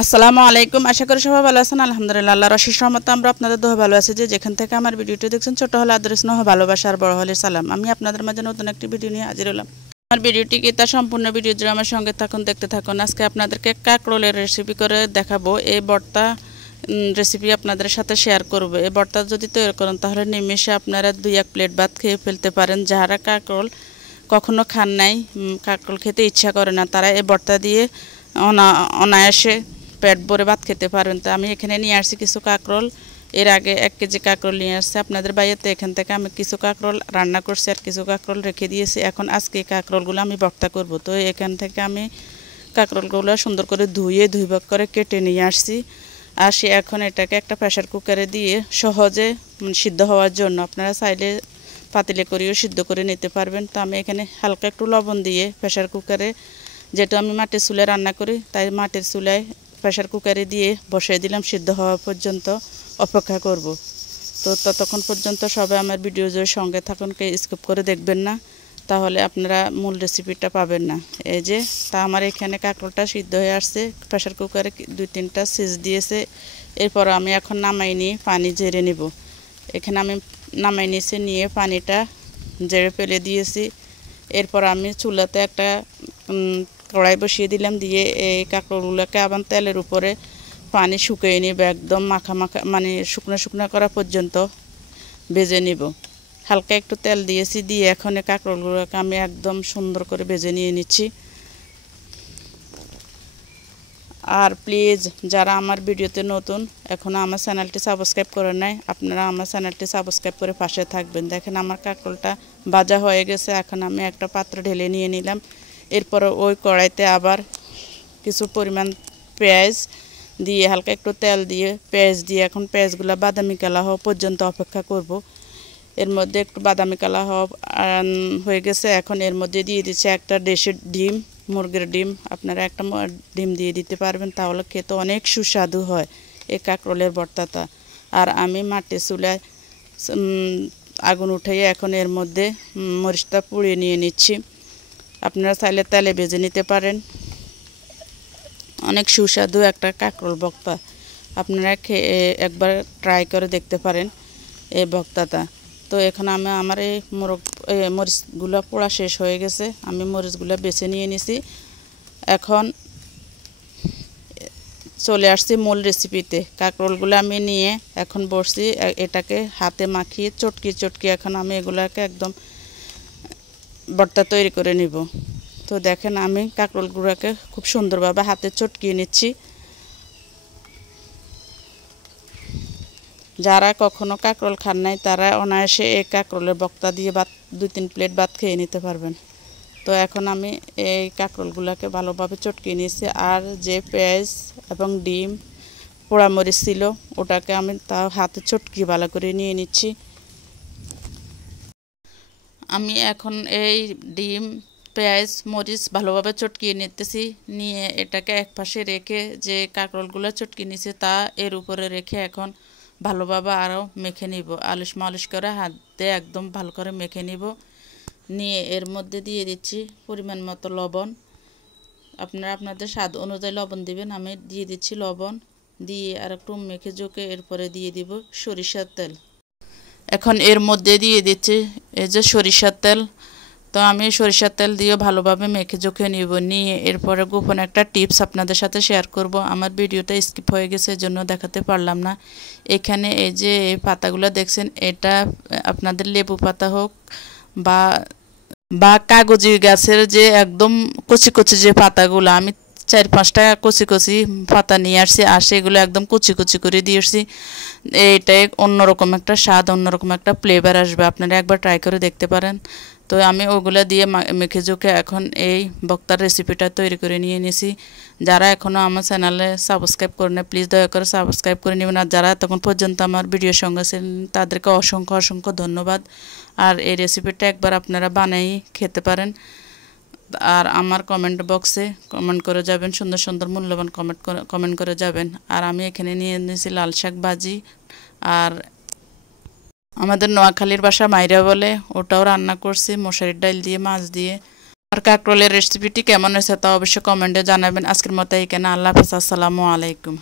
আসসালামু আলাইকুম। আশা করি সবাই ভালো আছেন। আলহামদুলিল্লাহ, আল্লাহর অশেষ রহমতে আমরা আপনাদের দোয়া ভালো আছি। যেখান থেকে আমার ভিডিওটি দেখছেন, ছোট হলে আদর স্নেহ ভালোবাসা আর বড় হলে সালাম। আমি আপনাদের মাঝে নতুন একটি ভিডিও নিয়ে হাজির হলাম। আমার ভিডিওটি কি তার সম্পূর্ণ ভিডিও জুড়ে আমার সঙ্গে থাকুন, দেখতে থাকুন। আজকে আপনাদেরকে কাঁকরোলের রেসিপি করে দেখাবো। এই ভর্তা রেসিপি আপনাদের সাথে শেয়ার করব। এই ভর্তা যদি তৈরি করেন তাহলে নিমেষে আপনারা 2-1 প্লেট ভাত খেয়ে ফেলতে পারেন। যারা কাঁকরোল কখনো খান নাই, কাঁকরোল খেতে ইচ্ছা করে না, তারা এই ভর্তা দিয়ে অনায়াসে পেট ভরে ভাত খেতে পারবেন। তো আমি এখানে নিয়ে আসছি কিছু কাঁকরোল। এর আগে 1 কেজি কাঁকরোল নিয়ে আসছি আপনাদের বাইরেতে। এখান থেকে আমি কিছু কাঁকরোল রান্না করছি আর কিছু কাঁকরোল রেখে দিয়েছি। এখন আজকে কাঁকরোলগুলো আমি ভর্তা করব। তো এখান থেকে আমি কাঁকরোলগুলো সুন্দর করে ধুয়ে 2 ভাগ করে কেটে নিয়ে আসছি। এখন এটাকে একটা প্রেসার কুকারে দিয়ে সহজে সিদ্ধ হওয়ার জন্য আপনারা চাইলে পাতিলে করেও সিদ্ধ করে নিতে পারবেন। তো আমি এখানে হালকা একটু লবণ দিয়ে প্রেসার কুকারে, যেটা আমি মাটির চুলায় রান্না করি তাই মাটির চুলায় প্রেসার কুকারে দিয়ে বসিয়ে দিলাম। সিদ্ধ হওয়া পর্যন্ত অপেক্ষা করব। তো ততক্ষণ পর্যন্ত সবাই আমার ভিডিও জয়ের সঙ্গে থাকুন, কে স্কিপ করে দেখবেন না, তাহলে আপনারা মূল রেসিপিটা পাবেন না। এই যে আমার এখানে কাঁকরোলটা সিদ্ধ হয়ে আসছে। প্রেসার কুকারে 2-3টা সিজ দিয়েছে। এরপর আমি এখন নামাই নিয়ে পানি ঝেড়ে নেব। এখানে আমি নামাই নিয়েছি, নিয়ে পানিটা ঝেড়ে ফেলে দিয়েছি। এরপর আমি চুলাতে একটা কড়াই বসিয়ে দিলাম, দিয়ে এই কাঁকরোলগুলোকে আবার তেলের উপরে পানি শুকিয়ে নিব, একদম মাখা মাখা মানে শুকনো শুকনো করা পর্যন্ত ভেজে নিব। হালকা একটু তেল দিয়েছি, দিয়ে এখন এই কাঁকরোলগুলোকে আমি একদম সুন্দর করে ভেজে নিয়ে নিচ্ছি। আর প্লিজ যারা আমার ভিডিওতে নতুন, এখনও আমার চ্যানেলটি সাবস্ক্রাইব করে নাই, আপনারা আমার চ্যানেলটি সাবস্ক্রাইব করে পাশে থাকবেন। দেখেন আমার কাঁকরোলটা ভাজা হয়ে গেছে। এখন আমি একটা পাত্র ঢেলে নিয়ে নিলাম। এরপর ওই কড়াইতে আবার কিছু পরিমাণ পেঁয়াজ দিয়ে, হালকা একটু তেল দিয়ে পেঁয়াজ দিয়ে এখন পেঁয়াজগুলো বাদামি কালার হওয়া পর্যন্ত অপেক্ষা করব। এর মধ্যে একটু বাদামি কালার হয়ে গেছে। এখন এর মধ্যে দিয়ে দিচ্ছে একটা দেশি ডিম, মুরগির ডিম। আপনারা একটা ডিম দিয়ে দিতে পারবেন, তাহলে খেতে অনেক সুস্বাদু হয় এই কাঁকরোলের ভর্তাটা। আর আমি মাটির চুলায় আগুন উঠিয়ে এখন এর মধ্যে মরিচটা পুড়িয়ে নিয়ে নিচ্ছি। আপনারা চাইলে তেলে ভেজে নিতে পারেন। অনেক সুস্বাদু একটা কাঁকরোল ভর্তা, আপনারা খেয়ে একবার ট্রাই করে দেখতে পারেন এই ভর্তাটা। তো এখন আমি আমার এই মরিচগুলো পোড়া শেষ হয়ে গেছে, আমি মরিচগুলো বেছে নিয়ে নিছি। এখন চলে আসছি মূল রেসিপিতে। কাঁকরোলগুলো আমি নিয়ে এখন বসছি, এটাকে হাতে মাখিয়ে চটকি চটকি এখন আমি এগুলোকে একদম ভর্তা তৈরি করে নিব। তো দেখেন আমি কাঁকরোলগুলোকে খুব সুন্দরভাবে হাতে চটকিয়ে নিচ্ছি। যারা কখনো কাঁকরোল খান নাই তারা অনায়াসে এই কাঁকরোলের ভর্তা দিয়ে 2-3 প্লেট ভাত খেয়ে নিতে পারবেন। তো এখন আমি এই কাঁকরোলগুলোকে ভালোভাবে চটকিয়ে নিয়েছি। আর যে পেঁয়াজ এবং ডিম পোড়ামরিচ ছিল ওটাকে আমি তাও হাতে চটকি ভালো করে নিয়ে নিচ্ছি। আমি এখন এই ডিম পেঁয়াজ মরিচ ভালোভাবে চটকিয়ে নিতেছি। নিয়ে এটাকে একপাশে রেখে যে কাঁকরোলগুলো চটকিয়ে নিয়েছি তা এর উপরে রেখে এখন ভালোভাবে আরও মেখে নিব। আলিশ মালিশ করে হাত দিয়ে একদম ভালো করে মেখে নিব। নিয়ে এর মধ্যে দিয়ে দিচ্ছি পরিমাণ মতো লবণ। আপনারা আপনাদের স্বাদ অনুযায়ী লবণ দিবেন। আমি দিয়ে দিচ্ছি লবণ, দিয়ে আর একটু মেখে ঝুঁকে এরপরে দিয়ে দিব সরিষার তেল। এখন এর মধ্যে দিয়ে দিচ্ছি এই যে সরিষার তেল। তো আমি সরিষার তেল দিয়ে ভালোভাবে মেখে ঝুঁকে নিব। নিয়ে এরপরে গোপন একটা টিপস আপনাদের সাথে শেয়ার করব। আমার ভিডিওটা স্কিপ হয়ে গেছে, এজন্য দেখাতে পারলাম না। এখানে এই যে এই পাতাগুলো দেখছেন, এটা আপনাদের লেবু পাতা হোক বা কাগজি গাছের যে একদম কচি কচি যে পাতাগুলো, আমি 4-5টা কচি কচি পাতা নিয়ে আসছি, আর সেগুলো একদম কুচি কুচি করে দিয়ে আসছি। এইটাই অন্যরকম একটা স্বাদ, অন্যরকম একটা ফ্লেভার আসবে, আপনারা একবার ট্রাই করে দেখতে পারেন। তো আমি ওগুলো দিয়ে মেখে ঝুঁকে এখন এই ভর্তার রেসিপিটা তৈরি করে নিয়ে নিয়েছি। যারা এখনও আমার চ্যানেলে সাবস্ক্রাইব করে না, প্লিজ দয়া করে সাবস্ক্রাইব করে নেবেন। আর যারা তখন পর্যন্ত আমার ভিডিওর সঙ্গে ছিলেন তাদেরকে অসংখ্য অসংখ্য ধন্যবাদ। আর এই রেসিপিটা একবার আপনারা বানাই খেতে পারেন। আর আমার কমেন্ট বক্সে কমেন্ট করে যাবেন, সুন্দর সুন্দর মূল্যবান কমেন্ট করে যাবেন। আর আমি এখানে নিয়ে নিয়েছি লাল শাক ভাজি, আর আমাদের নোয়াখালীর ভাষা মাইরা বলে, ওটাও রান্না করছি মশারির ডাল দিয়ে, মাছ দিয়ে। আর কাঁকরোলের রেসিপিটি কেমন হয়েছে তা অবশ্যই কমেন্টে জানাবেন। আজকের মতো এখানে আল্লাহ হাফেজ, আসসালামু আলাইকুম।